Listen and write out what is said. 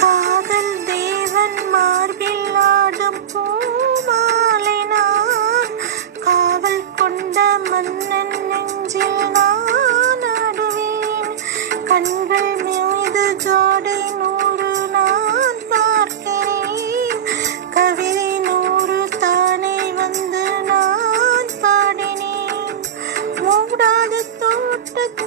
காதல் தேவன் மார்பில் ஆடும் பூமாலை நான், காவல் கொண்ட மன்னன் நெஞ்சில் நான் ஆடுவேன். கண்கள் மீது ஜோடை 100 நான் பார்க்கிறேன், கவிதை 100 தானே வந்து நான் பாடினேன். மூடாத தோட்டத்தில்